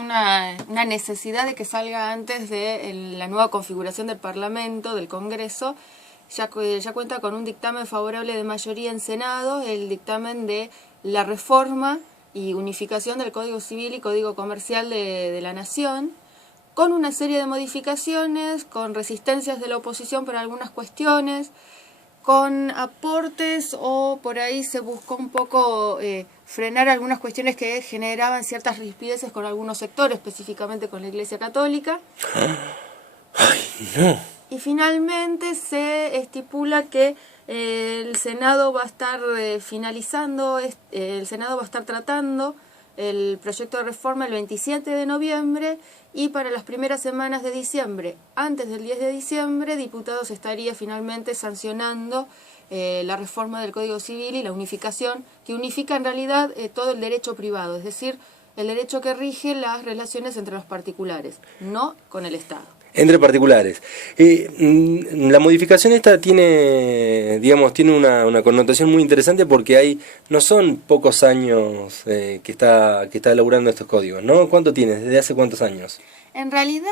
una necesidad de que salga antes de la nueva configuración del Parlamento, del Congreso. Ya cuenta con un dictamen favorable de mayoría en Senado, el dictamen de la reforma y unificación del Código Civil y Código Comercial de la Nación, con una serie de modificaciones, con resistencias de la oposición por algunas cuestiones, con aportes o por ahí se buscó un poco frenar algunas cuestiones que generaban ciertas rispideces con algunos sectores, específicamente con la Iglesia Católica. ¡Ay, no! Y finalmente se estipula que el Senado va a estar el Senado va a estar tratando el proyecto de reforma el 27 de noviembre y para las primeras semanas de diciembre, antes del 10 de diciembre, diputados estaría finalmente sancionando la reforma del Código Civil y la unificación, que unifica en realidad todo el derecho privado, es decir, el derecho que rige las relaciones entre los particulares, no con el Estado. Entre particulares. La modificación esta tiene, digamos, tiene una connotación muy interesante porque no son pocos años que está elaborando estos códigos, ¿no? ¿Cuánto tienes? ¿Desde hace cuántos años? En realidad,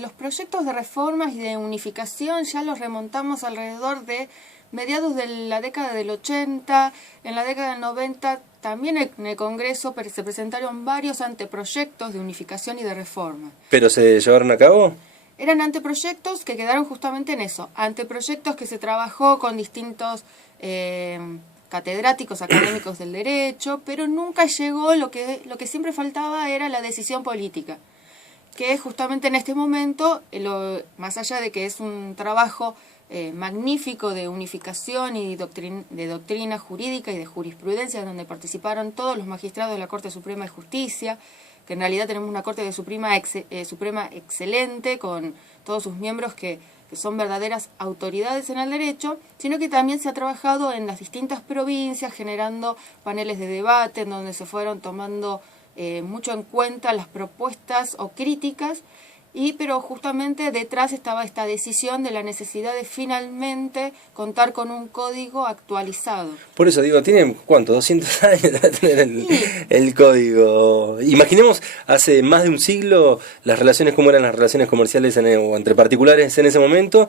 los proyectos de reformas y de unificación ya los remontamos alrededor de mediados de la década del 80, en la década del 90 también en el Congreso se presentaron varios anteproyectos de unificación y de reforma. ¿Pero se llevaron a cabo? Eran anteproyectos que quedaron justamente en eso, anteproyectos que se trabajó con distintos catedráticos académicos del derecho, pero nunca llegó, lo que siempre faltaba era la decisión política, que justamente en este momento, más allá de que es un trabajo magnífico de unificación y de doctrina jurídica y de jurisprudencia, donde participaron todos los magistrados de la Corte Suprema de Justicia, que en realidad tenemos una Corte Suprema excelente, con todos sus miembros que son verdaderas autoridades en el derecho, sino que también se ha trabajado en las distintas provincias, generando paneles de debate, en donde se fueron tomando mucho en cuenta las propuestas o críticas, pero justamente detrás estaba esta decisión de la necesidad de finalmente contar con un código actualizado. Por eso digo, tiene, ¿cuánto? 200 años de tener el código. Imaginemos, hace más de un siglo, las relaciones, cómo eran las relaciones comerciales o entre particulares en ese momento,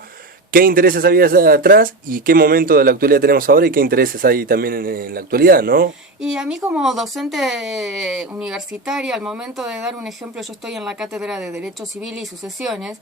qué intereses había atrás y qué momento de la actualidad tenemos ahora y qué intereses hay también en la actualidad, ¿no? Y a mí como docente universitaria, al momento de dar un ejemplo, yo estoy en la cátedra de Derecho Civil y Sucesiones,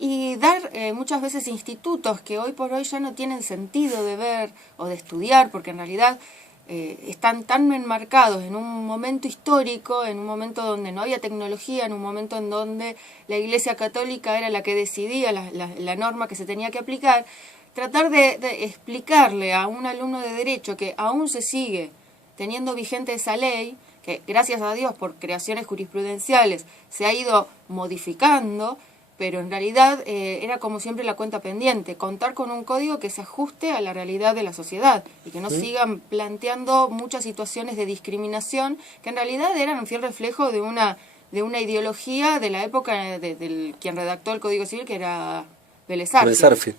y dar muchas veces institutos que hoy por hoy ya no tienen sentido de ver o de estudiar, porque en realidad están tan enmarcados en un momento histórico, en un momento donde no había tecnología, en un momento en donde la Iglesia Católica era la que decidía la norma que se tenía que aplicar. Tratar de explicarle a un alumno de Derecho que aún se sigue teniendo vigente esa ley, que gracias a Dios por creaciones jurisprudenciales se ha ido modificando, pero en realidad era como siempre la cuenta pendiente, contar con un código que se ajuste a la realidad de la sociedad y que no sigan planteando muchas situaciones de discriminación que en realidad eran un fiel reflejo de una ideología de la época del quien redactó el Código Civil, que era Vélez Sarsfield.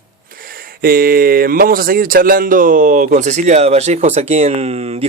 Vamos a seguir charlando con Cecilia Vallejos aquí en